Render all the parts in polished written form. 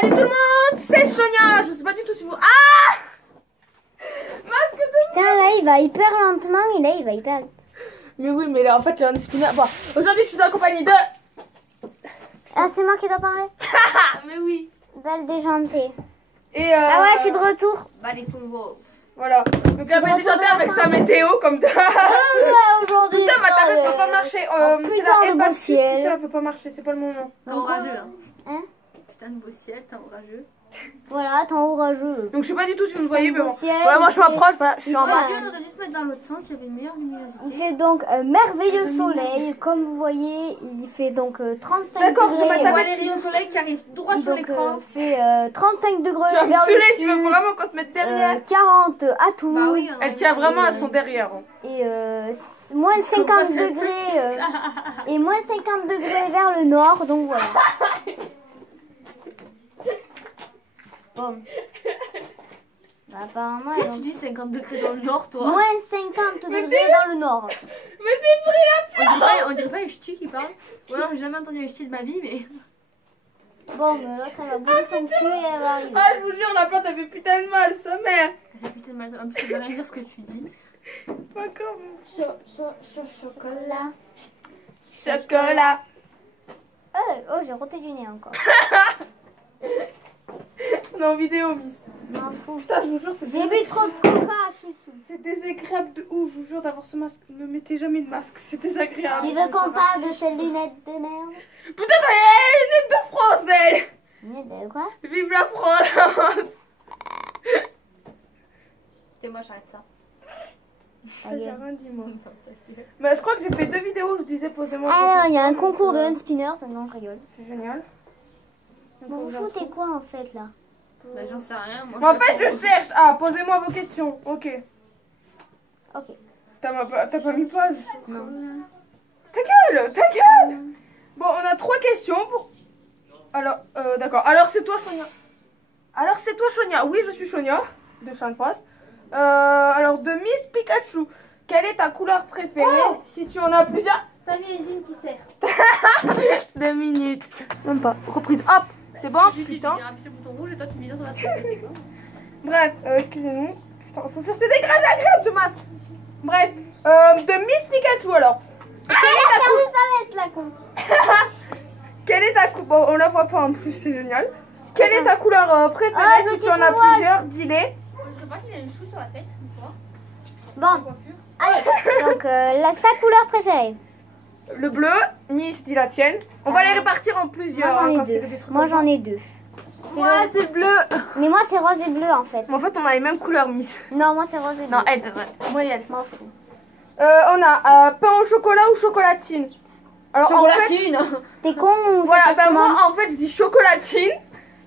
Salut tout le monde, c'est Sonia. Je sais pas du tout si vous... Ah, masque de... Putain, là, il va hyper lentement et là, il va hyper vite. Mais oui, mais là, en fait, le spinner... Bon, aujourd'hui, je suis en compagnie de... Ah, c'est moi qui dois parler. Mais oui. Belle déjantée. Et Ah ouais, je suis de retour. Voilà. Donc, elle va déjanter avec sa météo, comme ça. Aujourd'hui. Putain, ma tablette peut pas marcher. Putain de beau ciel. Putain, elle peut pas marcher, c'est pas le moment. T'es orageux, hein. Hein? Putain de beau ciel, t'es orageux. Voilà, t'es orageux. Donc, je sais pas du tout si vous me voyez, mais bon. Ciel, Ouais, moi, je m'approche, voilà, je suis en bas. On aurait dû se mettre dans l'autre sens, il y avait une meilleure luminosité. Il fait donc un merveilleux soleil. Comme vous voyez, il fait donc 35 D'accord, je degrés. m'attends. On voit les rayons de soleil qui arrivent droit sur l'écran. Il fait 35 degrés Tu vas me vers saouler, le tu veux sud. vraiment qu'on te mette derrière. 40 à Toulouse. Bah oui, Elle tient vraiment à son derrière. Hein. Et moins 50 degrés et moins 50 degrés vers le nord, donc voilà. Bon. Bah, apparemment, Qu'est-ce que tu dis 50 degrés dans le nord, toi? moins 50 degrés dans le nord. Mais c'est pris là. On dirait pas les ch'tis qui parlent. Ou alors j'ai jamais entendu les ch'tis de ma vie, mais... Bon, mais l'autre, elle va bouger son cul et elle va arriver. Ah, je vous jure, la plante a fait putain de mal, sa mère. J'ai putain de mal. En plus, je veux rien dire ce que tu dis. Pas comme... Chocolat. Chocolat. Oh, j'ai roté du nez encore. On est en vidéo, Miss. M'en fous. Putain, je vous jure, J'ai bu trop de coca, je suis sous. c'est désagréable de ouf. Je vous jure d'avoir ce masque. Ne mettez jamais de masque, c'est désagréable. Tu veux qu'on parle de ces lunettes de merde? Putain, t'as les lunettes de France, elle. Lunettes de quoi? Vive la France. C'est moi, j'arrête ça. Ah, j'ai rien dit, moi. Mais je crois que j'ai fait 2 vidéos où je disais posez-moi. Alors, il y a un concours de hand spinner, ça non, je rigole. C'est génial. Bon, vous foutez quoi en fait là? Bah, j'en sais rien. Moi, Mais en fait, je cherche. Ah, posez-moi vos questions. Ok. Ok. T'as pas mis pause? Non. Ta gueule, ta gueule. Bon, on a 3 questions pour... Alors, d'accord. Alors, c'est toi, Sonia. Alors, c'est toi, Sonia. Oui, je suis Sonia, de Chanfroise. Alors, de Miss Pikachu. Quelle est ta couleur préférée? Si tu en as plusieurs. T'as mis une jean qui sert. 2 minutes. Même pas. Reprise. Hop. C'est bon, putain. J'ai appuyé sur le bouton rouge et toi tu me dis sur la sécurité. Bref, excusez-nous. Putain, faut faire, c'est désagréable ce masque. Bref, de Miss Pikachu alors. Ça va être la con. Quelle est ta couleur? Bon, on la voit pas en plus, c'est génial. Quelle est ta couleur préférée? Ah, Si tu en as plusieurs, dis-les. Je sais pas qu'il a une chou sur la tête, une fois. Bon, Coiffure. allez. Donc, sa couleur préférée. Le bleu, Miss dit la tienne. On va les répartir en plusieurs. Moi, hein, j'en quand ai c'est deux. des trucs Moi, comme j'en ça. ai deux. Moi, c'est le bleu. Mais moi, c'est rose et bleu en fait. Mais en fait, on a les mêmes couleurs, Miss. Non, moi, c'est rose et bleu. Non, elle, moyenne. M'en fous. On a pain au chocolat ou chocolatine. Alors, en fait, Chocolatine. T'es con ou voilà, ça passe bah moi comment? en fait je dis chocolatine.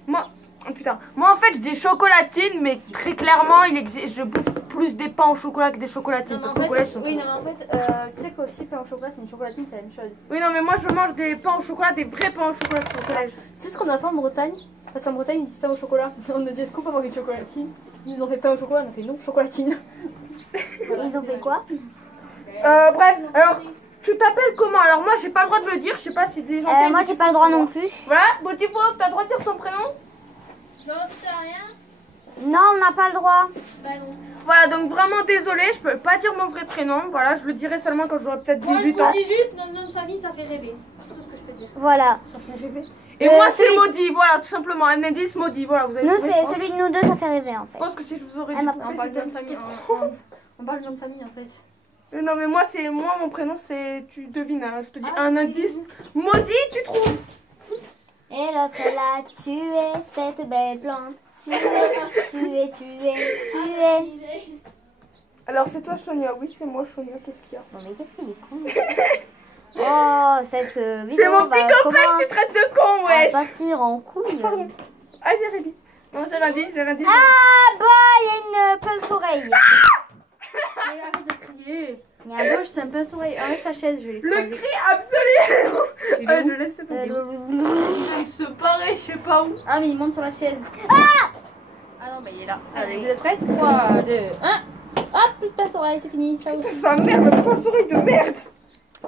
Moi, oh, putain. Moi en fait je dis chocolatine, mais très clairement je bouffe plus des pains au chocolat que des chocolatines. Parce qu'au collège, oui, non, mais en fait, tu sais qu'aussi pain au chocolat, c'est une chocolatine, c'est la même chose. oui, non, mais moi je mange des pains au chocolat, des vrais pains au chocolat au collège. Tu sais ce qu'on a fait en Bretagne? Parce qu'en Bretagne, ils disent pain au chocolat. On a dit est-ce qu'on peut avoir une chocolatine? Ils nous ont fait pain au chocolat, on a fait non, chocolatine. Ils ont fait quoi? Bref, alors tu t'appelles comment? Alors moi j'ai pas le droit de le dire, je sais pas si des gens. Moi, j'ai pas le droit non plus. Voilà, Botifo, t'as le droit de dire ton prénom? Non, c'est rien. Non, on n'a pas le droit. Bah non. Voilà, donc vraiment désolé, je peux pas dire mon vrai prénom. Voilà, je le dirai seulement quand j'aurai peut-être 18 ans. Moi, je vous dis juste, notre nom de famille, ça fait rêver. C'est tout ce que je peux dire. Voilà. Ça fait rêver. Et moi c'est celui- maudit, voilà, tout simplement. Un indice maudit, voilà, vous avez Nous, trouvé, je pense. c'est celui de nous deux, ça fait rêver en Je fait. pense que si je vous aurais Elle dit m'a pour On parle de nom de préciser- famille. On parle de nom de famille en fait. Non mais moi mon prénom c'est, tu devines, hein, je te dis Ah, un c'est indice maudit, tu trouves. Et l'autre là, tu es cette belle plante. Tu es. Alors c'est toi Sonia, oui c'est moi Sonia, qu'est-ce qu'il y a? Non mais qu'est-ce qu'il est con. Oh, cette vidéo C'est mon petit va copain que tu traites de con, à wesh. partir en couille. Pardon. Ah j'ai rien dit. Non j'ai rien dit, j'ai rien dit. Ah bah, il y a une pince oreille. Mais arrête de crier. Il y a Gauche, c'est un peu sourire. Enlève ta chaise, je vais Le l'écraser. cri absolument. Il est où Je laisse passer. Il se paraît, je sais pas où. Ah, mais il monte sur la chaise. Ah non, bah il est là. Allez, vous êtes prêts? 3, 2, 1. Hop, plus de pince oreille, c'est fini. Ciao. Sa merde, le souris de merde.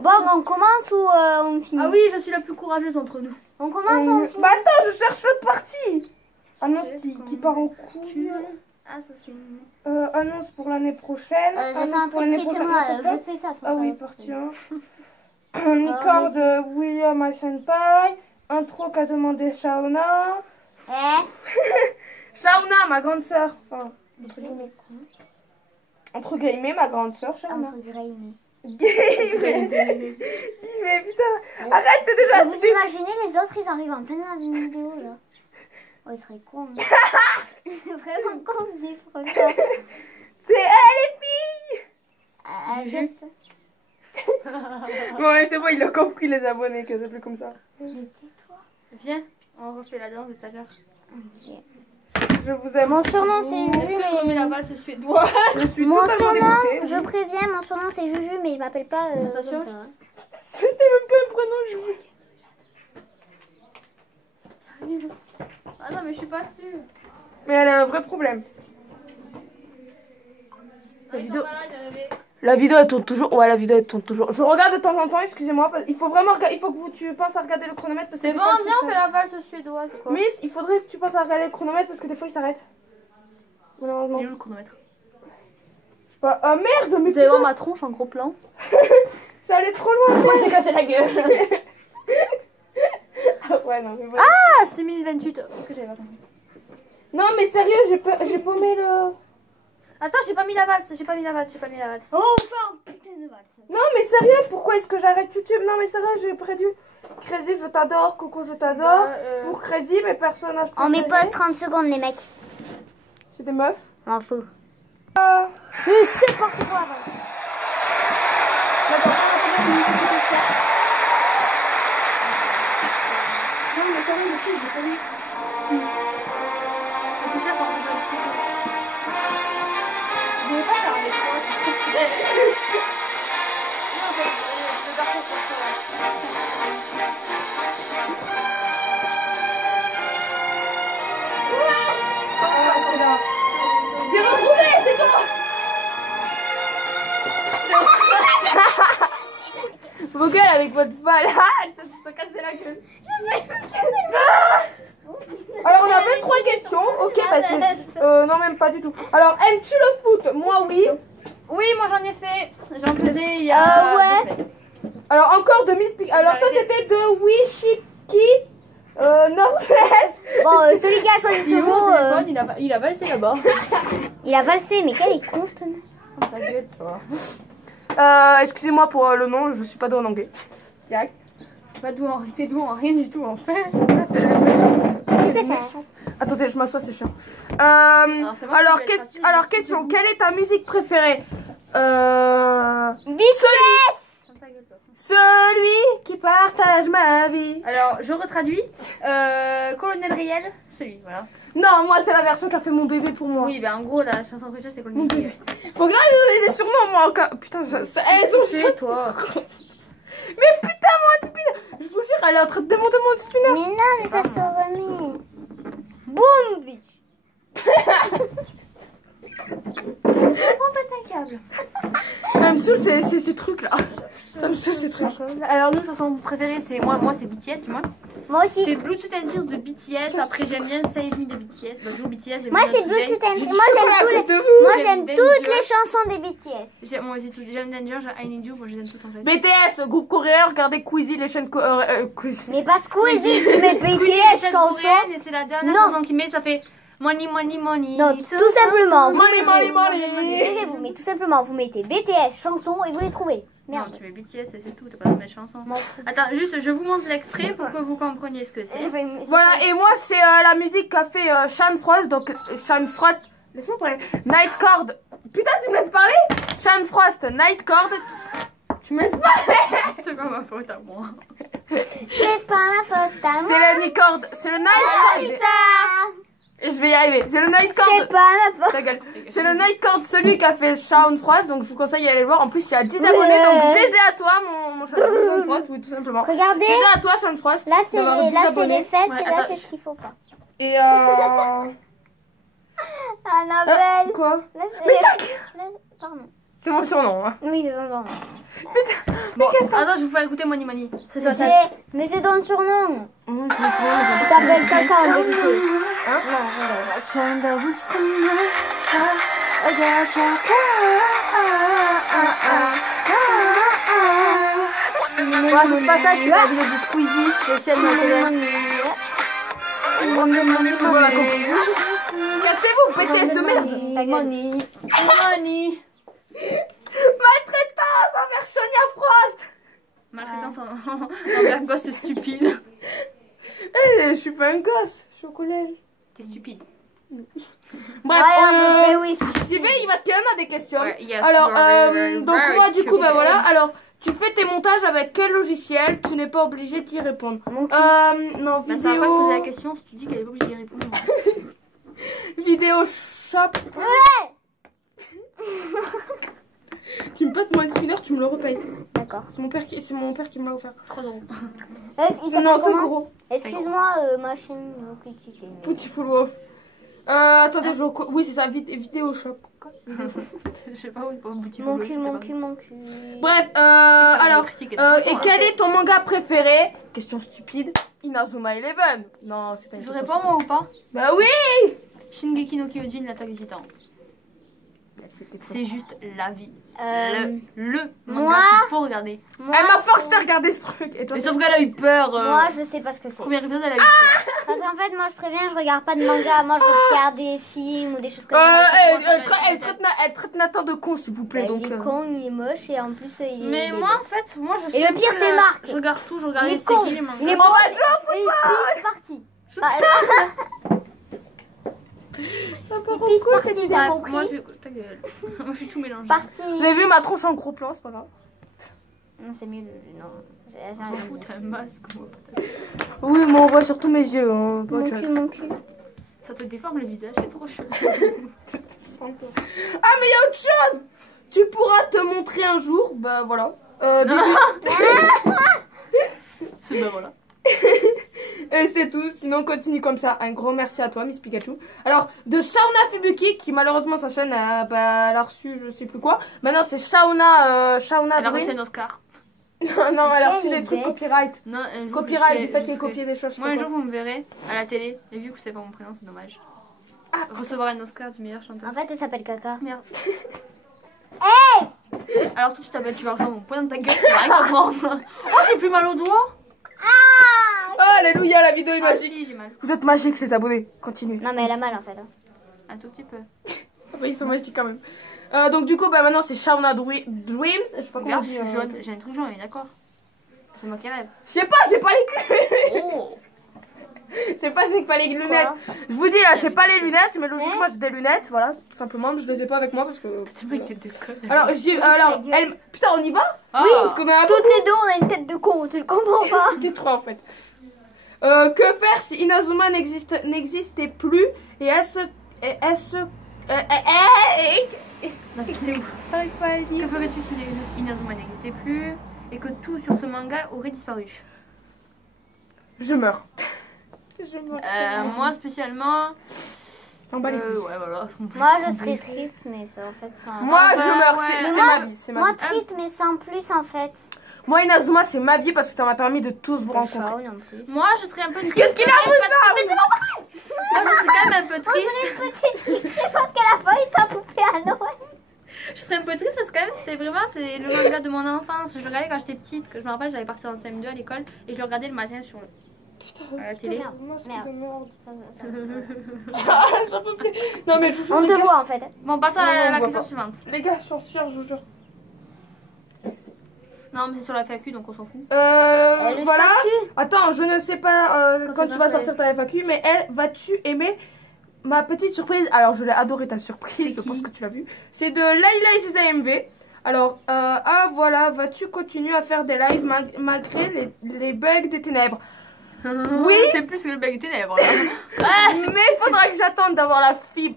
Bon, on commence ou on finit? Ah oui, je suis la plus courageuse entre nous. On commence en Bah attends, je cherche l'autre partie. Annonce qui part en couille. Annonce pour l'année prochaine. Annonce pour l'année prochaine. Je fais ça. Ah oui, partie 1. Nicord de William My Senpai. Intro qu'a demandé Shauna. Shauna, ma grande sœur. Enfin, entre guillemets, ma grande sœur, Shauna. Mais putain, arrête déjà. Vous imaginez les autres, ils arrivent en pleine dans une vidéo là. Oh, ils seraient cons. Vraiment cons, ils feraient ça. C'est les filles. Bon, ouais, c'est bon, il a compris les abonnés que c'est plus comme ça. Mais tais-toi. Viens, on refait la danse de tout à l'heure. Je vous aime. Mon surnom c'est Est-ce Juju. que je remets la valse suédoise? Je suis Mon totalement surnom, dégoûtée. je préviens, mon surnom c'est Juju, mais je m'appelle pas. Attention, comme ça. C'était même pas un prénom, Juju. Ah non, mais je suis pas sûre. Mais elle a un vrai problème. La vidéo- vidéo. La vidéo elle tourne toujours. Ouais, la vidéo elle tourne toujours. Je regarde de temps en temps, excusez-moi. Il faut vraiment il faut que tu penses à regarder le chronomètre parce que C'est des bon, fois, il viens, faut on que fait ça- la valse suédoise. Quoi. Miss, il faudrait que tu penses à regarder le chronomètre parce que des fois il s'arrête. Malheureusement. Il est Je où le chronomètre? sais pas. Ah merde, mais Vous allez voir putain, ma tronche en gros plan. ça allait trop loin. Moi, c'est cassé la gueule. Ah, ouais, non, mais voilà. Ah, c'est 1028. Que j'avais pas compris. Non, mais sérieux, j'ai paumé le. Attends, j'ai pas mis la valse. J'ai pas mis la valse. Oh, enfin, putain de valse. Non, mais sérieux, pourquoi est-ce que j'arrête YouTube? Non, mais sérieux, j'ai prévu. Crazy, je t'adore. Coco, je t'adore. Pour Crazy, mes personnages. On met préférés, pause 30 secondes, les mecs. c'est des meufs. M'en fous. Ah. Mais c'est parti pour la valse. Non, mais sérieux, les filles, j'ai pas mis. Je vais pas faire avec toi. Non, en fait, le garçon, c'est ça. Ah, c'est là. J'ai retrouvé, c'est bon. Vos gueules avec votre balle. Ça se casser la gueule. Alors on a 23 questions. Ok, bah c'est... non, même pas du tout. Alors, aimes-tu le foot? Moi, oui. Oui, moi j'en ai fait. J'en faisais il y a. ouais. 2 semaines. Alors, encore de Miss Pig. Alors, ça, c'était de Wishiki Northwest. Bon, celui qui a choisi ce Il est où mot, au téléphone, il a valsé là-bas. il a valsé, mais quel est con, ce mec. Oh, ta gueule, toi. Excusez-moi pour le nom, je suis pas douée en anglais. Direct. Pas d'où en t'es d'où en rien du tout en fait. Tu sais faire. Attendez, je m'assois, c'est chiant. c'est moi qui Alors, vais être assise, alors, je vais question, debout. quelle est ta musique préférée? BTS. Ferme ta gueule, toi. Celui qui partage ma vie. Alors, je retraduis. Colonel Riel, celui, voilà. Non, moi, c'est la version qu'a fait mon bébé pour moi. Oui, bah en gros, la chanson préférée, c'est Colonel Riel. Faut grave donner des surnoms, moi. Putain, elles sont C'est chouettes. toi. Mais putain, mon anti-spinner. Je vous jure, elle est en train de demander mon anti-spinner. Mais non, mais ça se remet. Boum, bitch. Prends pas ta câble. Ça me saoule ces trucs-là. Ça me saoule ces trucs. Alors, nous, chanson préférée, c'est moi c'est BTS, tu vois. Moi aussi. C'est Bluetooth and Tears de BTS. Après, j'aime bien Save Me de BTS. Bah, je joue BTS. j'aime Moi, bien c'est Today. Bluetooth and Je Moi, suis j'aime à tous côté les... de vous. Moi, J'aime j'aime Danger. toutes les chansons des BTS. Moi aussi, j'aime Danger, I Need You. Moi, je les aime toutes en fait. BTS, groupe coréen, regardez Queasy, les chaînes Queasy. Mais pas Squeezie, tu mets Squeezie, BTS chaîne chanson. coréenne, et c'est la dernière Non. chanson qu'il met. Ça fait Money, Money, Money. Non, tout simplement, vous Money, mettez... money, money. Taisez-vous, mais tout simplement, vous mettez BTS chanson et vous les trouvez. Non, Merde. tu mets BTS et c'est tout. T'as pas de mettre chanson. M'en fous. Attends, juste, je vous montre l'extrait pour que vous compreniez ce que c'est. Voilà, et moi, c'est la musique qu'a fait Sean Frost. Donc, Sean Frost, laisse-moi parler. Nightcord. Putain, tu me laisses parler? Sean Frost, Nightcord. Tu me laisses parler? C'est pas ma faute à moi. C'est pas ma faute à moi. C'est le Nightcord. C'est le Nightcord. Je vais y arriver. C'est le Nightcord. C'est pas ma faute. Ta gueule. C'est le Nightcord, celui qui a fait Sean Frost. Donc, je vous conseille d'aller le voir. En plus, il y a 10 Ouais. abonnés. Donc, GG à toi, mon Sean Frost. Oui, tout simplement. Regardez, GG à toi, Sean Frost. là c'est d'avoir 10 les abonnés. fesses Ouais, et là attends. c'est ce qu'il faut pas. Et Annabelle. quoi? Là, c'est- là- Pardon. C'est mon surnom. Hein. Oui, c'est son surnom. Bon, attends, je vais vous faire écouter Moni Moni. C'est ça, ça. Mais c'est ton surnom. Mmh, Tu t'appelles Caca en vérité. Hein? Voilà, c'est pas ça, je fais la vidéo du Squeezie, les chaînes de télé. Voilà, compris. Cassez-vous, BTS de merde. Moni. Maltraitance envers Sonia Frost. Maltraitance envers gosse stupide. Je suis pas un gosse, je suis au collège. T'es stupide. Bref, oui, j'y vais parce qu'il y en a des questions. Ouais, yes, Alors, very donc moi du coup, bah stupid. voilà. Alors, tu fais tes montages avec quel logiciel? Tu n'es pas obligé d'y répondre. Mon cul. Non, Bah, ça va pas te poser vidéo. la question si tu dis qu'elle est pas obligée d'y répondre. Vidéo shop. Ouais. Tu me pètes mon spinner, tu me le repayes. D'accord. C'est mon père qui me l'a offert. Trop drôle. Il s'appelle Non, c'est comment? gros. Excuse-moi, ma chaîne critique. Petit full off. Attendez, oui, c'est ça, vidéo shop. Je sais pas où il faut un boutique. Mon cul. Bref, alors, et quel est ton manga préféré? Question stupide. Inazuma Eleven. Non, c'est pas une Je question réponds moi ou pas? Bah oui. Shingeki no Kyojin, l'attaque des titans. C'est juste la vie. Le manga moi, qu'il faut regarder. Moi, Elle m'a forcé à regarder ce truc. Et toi, Mais sauf qu'elle a eu peur. moi, je sais pas ce que c'est. Premier épisode, elle a eu peur. Parce qu'en fait, moi, je préviens, je regarde pas de manga. Moi, je regarde des films ou des choses comme ça. elle traite Nathan de con, s'il vous plaît. Bah, donc, il est con, il est moche et en plus, il est. Mais moi, en fait, moi je suis. Et le pire, c'est Marc. Je regarde tout, je regarde Il les est con. séries, les mangas. Il est On va moche jouer au et il pisse parti. Bah, il pisse parti, t'as Bref, moi compris? je. Ta gueule. Moi je suis tout mélangée. Parti. Vous avez vu ma tronche en gros plan, c'est pas grave. Non, c'est mieux. Non, j'ai Je rien m'en fous, dit. t'as un masque. Moi. Oui, mais on voit surtout mes yeux. Hein, Mon cul. Ça te déforme le visage, c'est trop chaud. Ah, mais il y a autre chose. Tu pourras te montrer un jour. Bah voilà. C'est bah voilà. Et c'est tout, sinon continue comme ça. Un grand merci à toi, Miss Pikachu. Alors, de Shauna Fubuki, qui malheureusement sa chaîne, elle a reçu je sais plus quoi. Maintenant c'est Shauna Elle a reçu Dream. un Oscar. Non, elle a reçu Elle est des trucs bête. copyright. Non, un jour, Copyright, je du fait serai- qu'elle copier des choses. Moi un jour vous me verrez à la télé. Et vu que c'est pas mon prénom, c'est dommage. Recevoir un Oscar du meilleur chanteur. En fait, elle s'appelle Caca. Merde. Alors tout tu t'appelles, tu vas recevoir mon poing dans ta gueule, tu vas rien comprendre. Oh j'ai plus mal au doigt. Oh, alléluia, la vidéo est Ah magique. si j'ai mal. Vous êtes magiques les abonnés, continue. Non, mais elle a mal en fait. Hein. Un tout petit peu. Ah bah, ils sont magiques quand même. Donc du coup, bah maintenant c'est Shauna Dreams. Je sais pas comment Regarde, je dire, suis jaune, j'ai un truc jaune, on est d'accord. C'est moi qui rêve. Je sais pas, j'ai pas les clés. Oh. Je sais pas, j'ai pas les lunettes. Je vous dis là, j'ai pas les lunettes, mais logiquement j'ai des lunettes, voilà, tout simplement. Mais je les ai pas avec moi parce que. C'est pas que t'es déconne. Alors, elle. Putain, on y va? Ah. Parce qu'on a un peu Toutes les deux, on a une tête de con, tu le comprends pas? des trois en fait. Que faire si Inazuma n'existait plus et elle se. Non, puis c'est ouf. Que ferais-tu si Inazuma n'existait plus et que tout sur ce manga aurait disparu? Je meurs. Je meurs. Moi spécialement. J'en bats les couilles. Ouais, voilà. Moi, je serais triste, mais ça, en fait, sans. Moi, je Enfin, meurs, ouais. c'est Moi- ma vie. C'est ma Moi, vie. triste, mais sans plus, en fait. Moi, Inazuma, c'est ma vie parce que ça m'a permis de tous vous Pas rencontrer. Shao non plus. Moi, je serais un peu triste. Qu'est-ce qu'il a mais fait, pas- ça? Mais c'est pas vrai. Moi, je serais quand même un peu triste. Je pense qu'elle a failli sa poupée à Noël. Je serais un peu triste parce que quand même, c'était vraiment c'est le manga de mon enfance. Je le regardais quand j'étais petite. Que je me rappelle, j'allais partir en CM2 à l'école et je le regardais le matin sur le. Putain, À la télé. Merde. Merde. J'en peux plus. Non, mais je vous jure, On les te gars, voit, en fait. Bon, passons à Non, la on voit question pas. suivante. Les gars, je suis en sueur, je vous jure. Non, mais c'est sur la FAQ donc on s'en fout. Voilà. FAQ. Attends, je ne sais pas quand c'est tu vas parfait. sortir ta FAQ, mais vas-tu aimer ma petite surprise? Alors, je l'ai adoré ta surprise, je qui pense que tu l'as vu. C'est de Layla et ses AMV. Alors, voilà, vas-tu continuer à faire des lives malgré les bugs des ténèbres? Oui. C'est plus que le bague de ténèbres. Là. Ah, Mais il faudra que j'attende d'avoir la fibre.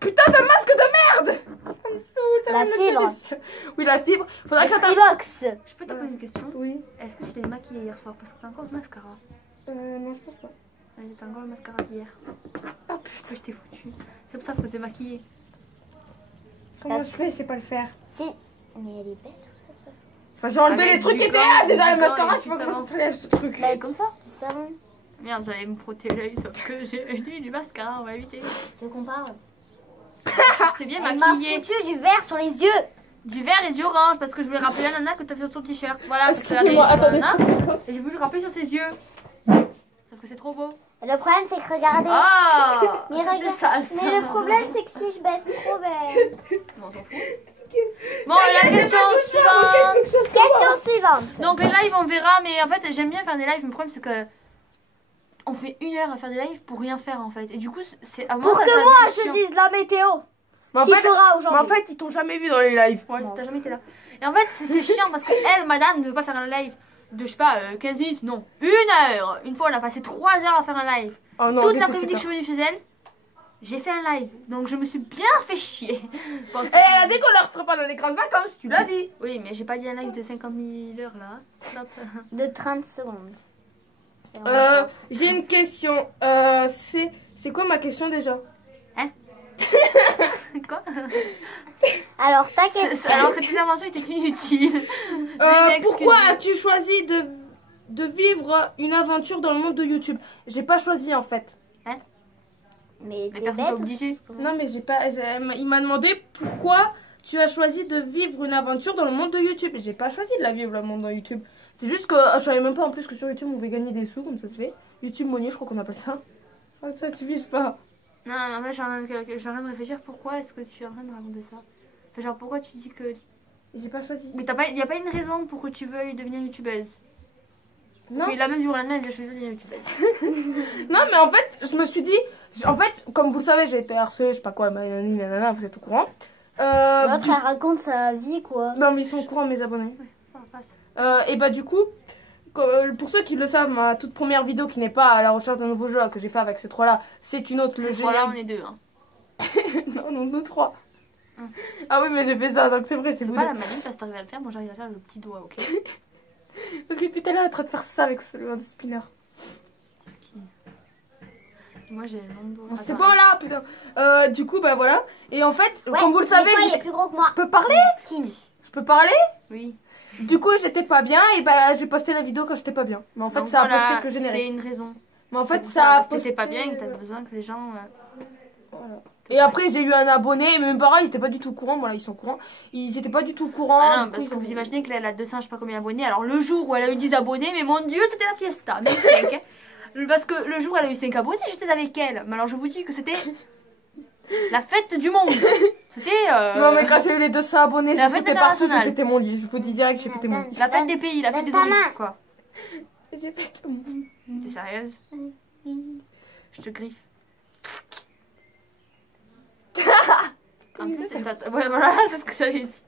Putain de masque de merde! Ça me saoule, ça La me met fibre. les yeux. Oui, la fibre. Faudra que j'attende. Freebox. je peux te poser une question? Oui. Est-ce que tu t'es maquillée hier soir? Parce que t'as encore du mascara. Non, je pense pas. Ouais, t'as encore le mascara d'hier. Ah Putain, je t'ai foutu. C'est pour ça qu'il faut te démaquiller. Comment je fais? Je sais pas le faire. Si. Mais elle est bête ou ça se passe? Enfin, j'ai enlevé Avec les trucs du qui étaient gant, là. Déjà, du le gant mascara, et je sais du pas comment savon. ça se lève ce truc. Bah, comme ça, du savon. Merde, j'allais me frotter l'œil, sauf que j'ai du mascara, on va éviter. Tu veux qu'on parle? J'étais bien Elle m'a maquillée. foutu du verre sur les yeux. Du vert et du orange, parce que je voulais rappeler la nana que t'as fait sur ton t-shirt. Voilà, parce que la Excusez-moi, réalité, attendez. nana, et j'ai voulu le rappeler sur ses yeux. Sauf que c'est trop beau. Le problème, c'est que regardez. Ah Mais, c'était regarde- sale, ça. mais le problème, c'est que si je baisse trop, ben. Bon, on s'en fout. Bon, la question suivante. Question suivante. Donc les lives on verra, mais en fait j'aime bien faire des lives, mais le problème c'est que on fait 1 heure à faire des lives pour rien faire en fait. Et du coup c'est à Pour ça, que ça moi, devient je chiant. dise la météo. Mais en Qui fait, fera mais en aujourd'hui? fait, ils t'ont jamais vu dans les lives. Ouais, t'as jamais été là. Et en fait c'est chiant parce que elle, madame, ne veut pas faire un live de je sais pas 15 minutes, non. 1 heure. Une fois on a passé 3 heures à faire un live. Oh non, Toute j'étais l'après-midi que je séparée. suis venue chez elle, j'ai fait un live. Donc je me suis bien fait chier. Parce que- Et elle a dit qu'on leur ferait pas dans les grandes vacances, tu l'as dit. Oui, mais j'ai pas dit un live de 50 000 heures là. Stop. De 30 secondes. J'ai une question. C'est quoi ma question déjà? Quoi? Alors, ta question. Alors que cette intervention était inutile. Veuillez Pourquoi m'excuser. as-tu choisi de vivre une aventure dans le monde de YouTube? J'ai pas choisi en fait. Mais Les t'es personnes bête. pas obligées. Non mais il m'a demandé pourquoi tu as choisi de vivre une aventure dans le monde de YouTube. J'ai pas choisi de la vivre le monde de YouTube. C'est juste que je savais même pas en plus que sur YouTube on pouvait gagner des sous comme ça se fait. YouTube Money, je crois qu'on appelle ça. Ah, ça tu vises pas. Non, en fait, je suis en train de réfléchir pourquoi est-ce que tu es en train de raconter ça. Enfin, genre, pourquoi tu dis que. J'ai pas choisi. Mais y a pas une raison pour que tu veuilles devenir youtubeuse. Non. Oui, la même jour, la même, je vais devenir youtubeuse. Non mais en fait je me suis dit, en fait comme vous le savez j'ai été harcelée, je sais pas quoi, nanana, vous êtes au courant. L'autre, Du- elle raconte sa vie, quoi. Non mais ils sont au courant mes abonnés. Enfin, passe. Et bah du coup, pour ceux qui le savent, ma toute première vidéo qui n'est pas à la recherche d'un nouveau jeu que j'ai fait avec ces trois là, c'est une autre, le Voilà, on générique. est deux. Hein. Non, nous trois. Hum. Ah oui mais j'ai fait ça donc c'est vrai, c'est C'est vous pas deux. la maline parce que t'arrives à le faire, moi j'arrive à faire le petit doigt, ok? Parce que putain là en train de faire ça avec le spinner. Moi j'ai le nom de doigt. Bon, c'est Attends. bon là putain. Du coup bah voilà. Et en fait, Ouais, comme vous le savez, mais toi, il est j'étais- plus gros que moi. je peux parler. Skin. Je peux parler. Oui. Du coup, j'étais pas bien et bah j'ai posté la vidéo quand j'étais pas bien. Mais en fait, Donc, ça a voilà, posté que générique. c'est une raison. Mais en C'est fait, pour ça a parce que posté. t'étais pas bien et que t'avais besoin que les gens. Voilà. Et après, j'ai eu un abonné, mais mes parents, ils étaient pas du tout au courant. Voilà, ils sont au courant. Ils étaient pas du tout au courant. Ah non, Du coup, parce que ils ont- vous imaginez qu'elle a 200, je sais pas combien d'abonnés. Alors le jour où elle a eu 10 abonnés, mais mon dieu, c'était la fiesta. Même 5. Parce que le jour où elle a eu 5 abonnés, j'étais avec elle. Mais alors je vous dis que c'était la fête du monde. C'était. Non, mais quand j'ai eu les 200 abonnés, La j'ai fête sauté partout, j'ai internationale. pété mon lit. Je vous dis direct, j'ai pété mon lit. La fête des pays, la fête des Donne ta origines, main. quoi. J'ai pété mon lit. T'es sérieuse? Je te griffe. En plus, c'est ta. Ouais, voilà, c'est ce que j'avais dit.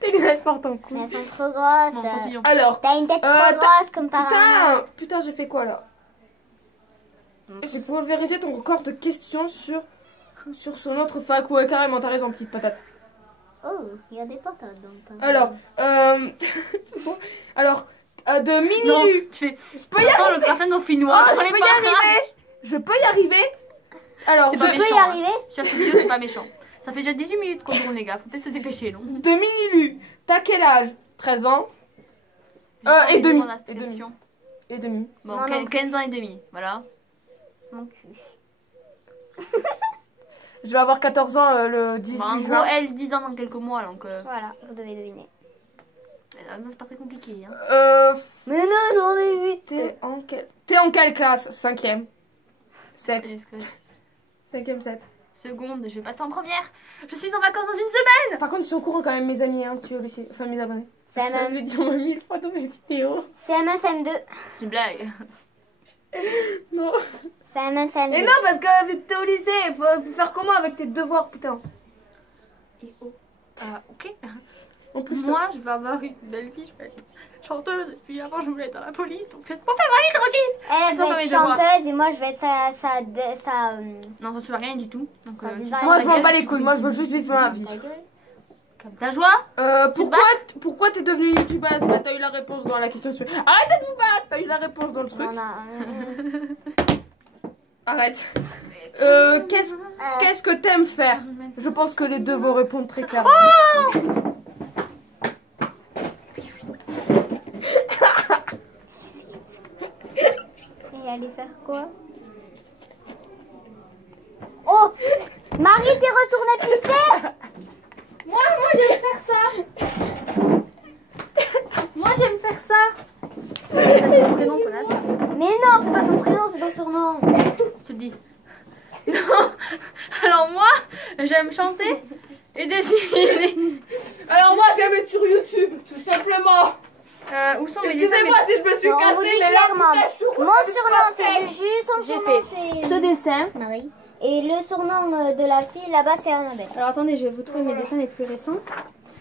Tes lunettes partent en Mais couille. elles sont trop grosses. Bon, continuons. Alors, T'as une tête trop t'as- grosse comme par hasard. putain, j'ai fait quoi là? J'ai pulvérisé ton record de questions sur notre fac. Ouais, carrément, t'as raison, petite patate. Oh, il y a des patates dans le pain. Alors, c'est bon. Alors, de Non, mini-lu. tu fais. Je peux y Attends, arriver. le personne au finnois. Oh, je peux y arriver. Je peux y arriver. Alors, C'est de, pas Tu peux méchant, y hein. arriver? Sur cette vidéo, c'est pas méchant. Ça fait déjà 18 minutes qu'on tourne, les gars. Faut peut-être se dépêcher, non? de mini-lu. T'as quel âge? 13 ans. Et demi. Et demi. Question. Et demi. Bon, Moi non 15 ans et demi, voilà. Mon cul. Je vais avoir 14 ans le 18 Bon, en gros, juin. elle, 10 ans dans quelques mois, donc. Voilà, vous devez deviner. C'est pas très compliqué, hein. Mais non, j'en ai 8. T'es en quelle classe? 5e. 7. Elle est discrète. 5e, 7. Seconde, je vais passer en première. Je suis en vacances dans une semaine. Par contre, ils sont au courant quand même, mes amis, hein, tu veux aussi. Enfin, mes abonnés. Je CM1, l'ai dit au moins 1000 fois dans mes vidéos. CM1, CM2. C'est une blague. Non. CM1, CM2. Et non, parce que vu que t'es au lycée, faut faire comment avec tes devoirs, putain? Et oh. Ok. En plus, Moi, je vais avoir une belle vie, je vais être chanteuse. Et puis avant, je voulais être dans la police, donc laisse moi faire ma vie tranquille. Elle Faut faire va mes être devoirs. chanteuse et moi je vais être sa Non, toi, tu vas rien du tout. Donc, Ça tu design. fermes moi, ta je m'en gueule, bats les tu couilles. Moi, je veux juste vivre ma vie. ta gueule. Comme ta joie. Pourquoi t'es devenue youtubeuse? Bah, t'as eu la réponse dans la question suivante. Arrête de vous battre! T'as eu la réponse dans le truc. On a- Arrête. Qu'est-ce que t'aimes faire? Je pense que les deux vont répondre très clairement. Elle allait faire quoi? Oh! Marie, t'es retournée pisser? Moi j'aime faire ça. Moi j'aime faire ça. C'est mon prénom, connasse. Mais non, c'est pas ton prénom, c'est ton surnom. Je te dis. Non. Alors moi, j'aime chanter et dessiner. Alors moi j'aime être sur YouTube, tout simplement. Où sont mes dessins? Excusez-moi si je me suis Non, on cassée, vous dit mais là, clairement. putain, je suis Mon rouge, surnom je c'est Juju, son J'ai surnom fait c'est ce dessin. Marie. Et le surnom de la fille là-bas c'est Annabelle. Alors attendez, je vais vous trouver mes dessins les plus récents.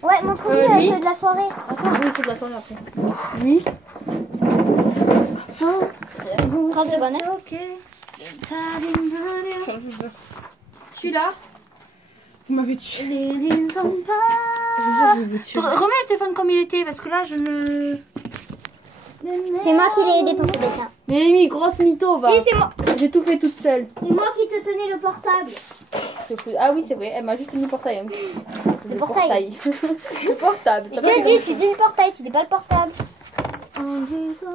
Ouais, montre-lui lui. ceux de la soirée. Attends, oui, c'est de la soirée après. Oui. 30 secondes. Hein. Ok. Celui-là. Vous m'avez tué. Les lignes sont pas. Je vais vous tuer. Remets le téléphone comme il était parce que là je ne. C'est moi qui l'ai aidé pour ce dessin. Mais Mimi, grosse mytho, va. Si, c'est moi. J'ai tout fait toute seule. C'est moi qui te tenais le portable. Ah oui, c'est vrai, elle m'a juste mis le portail. Hein. Le portail. Le portable. Je te dis, tu dis le portail, tu dis pas le portable.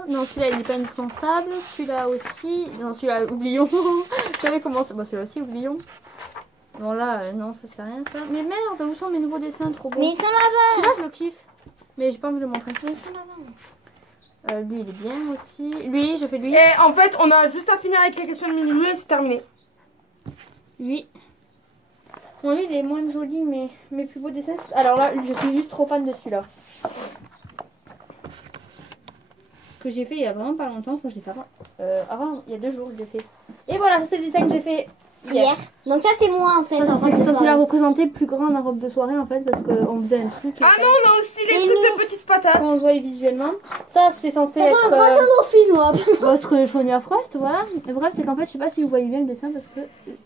Non, celui-là il n'est pas indispensable. Celui-là aussi. Non, celui-là, oublions. J'avais commencé. Bon, celui-là aussi, oublions. Non, là, non, ça c'est rien ça. Mais merde, où sont mes nouveaux dessins trop beaux? Mais ils sont là-bas. Celui-là, je le kiffe. Mais j'ai pas envie de le montrer. Mais ils sont là-bas. Lui, il est bien aussi. Lui, je fais lui. Et en fait, on a juste à finir avec les questions de Mini et c'est terminé. Lui. Bon, lui, il est moins joli, mais mes plus beaux dessins. Alors là, je suis juste trop fan de celui-là. Que j'ai fait il y a vraiment pas longtemps. Je l'ai fait avant, il y a 2 jours, je l'ai fait. Et voilà, ça c'est le dessin que j'ai fait hier. Donc ça c'est moi en fait. Ça, en robe de c'est soirée. la représentée plus grande en robe de soirée en fait, parce qu'on faisait un truc. Ah non, on a aussi les C'est trucs mis. de petites patates. Quand on se voyait visuellement. Ça, c'est censé Ça sent le gratin être dauphinois. votre Sonia Frost, voilà. Et bref, c'est qu'en fait, je sais pas si vous voyez bien le dessin parce que.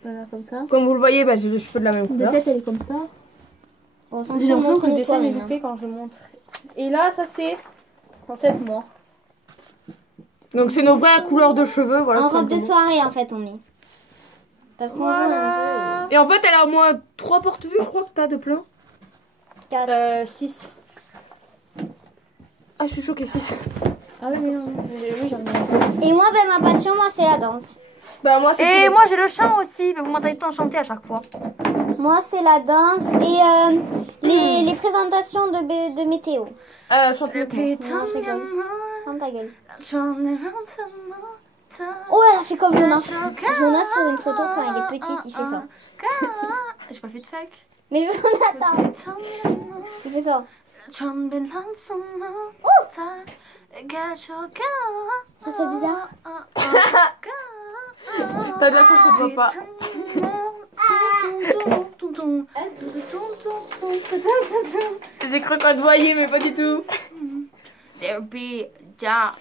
Voilà, comme ça. Comme vous le voyez, bah, j'ai les cheveux de la même La couleur. tête, elle est comme ça. Bon, J'ai l'impression que le dessin est maintenant. loupé quand je montre. Et là, ça c'est en 7 mois. Donc c'est nos vraies couleurs de cheveux, voilà. En tout robe de simplement. soirée en fait on est. Parce qu'on joue un Voilà. Et en fait, elle a au moins 3 porte-vues, je crois que t'as de plein. jeu. 6. Ah, je suis choquée, 6. Ah oui, mais non. Oui, j'en ai. Et moi, ben, ma passion, moi, c'est la danse. Bah, moi, c'est. Et moi, j'ai le chant aussi. Vous m'entendez tout chanter à chaque fois. Moi, c'est la danse et les présentations de météo. Chante le Non, je rigole. Ferme ta gueule. Oh, elle a fait comme Jonas. Jonas, sur une photo, quand il est petit, il fait ça. J'ai pas fait de fake. Mais Jonathan, il fait ça. Oh, Ça fait bizarre. T'as de la chance, je vois pas. J'ai cru qu'on te voyait, mais pas du tout.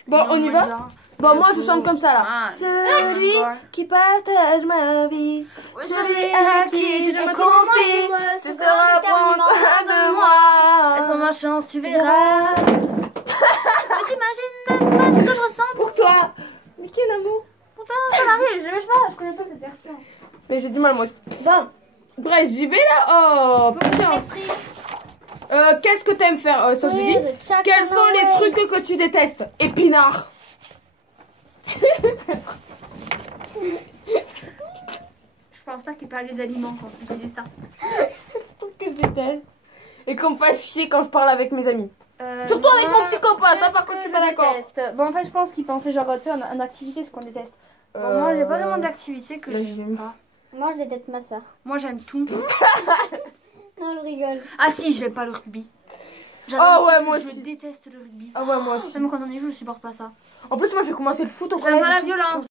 Bon, on y va? Bon, moi, je chante comme ça, là. Celui qui partage ma vie, celui à qui je me confie, ce sera prendre soin de moi. Laisse-moi ma chance, tu verras. Mais t'imagines même pas ce que je ressens. Pour toi. Mais quel amour. Pourtant, ça m'arrive, je sais pas, je connais pas cette version. Mais j'ai du mal, moi. Bon, Bref, j'y vais, là. Oh, putain. Qu'est-ce que t'aimes faire, Sophie? Quels sont les trucs que tu détestes? Épinards. Je pense pas qu'il parle des aliments quand il disait ça. C'est le truc que je déteste. Et qu'on me fasse chier quand je parle avec mes amis. Surtout avec mon petit copain, ça par contre, je suis pas d'accord. Bon, en fait, je pense qu'il pensait genre, tu sais, en activité, ce qu'on déteste. Bon, moi, j'ai pas vraiment d'activité que j'aime pas. moi, je déteste ma soeur. Moi, j'aime tout. Non, je rigole. Ah si, j'aime pas le rugby. Oh ouais, moi Je aussi. déteste le rugby. Ah ouais, moi aussi. Même quand on y joue, je supporte pas ça. En plus, moi j'ai commencé le foot au collège. J'aime pas la et tout. violence.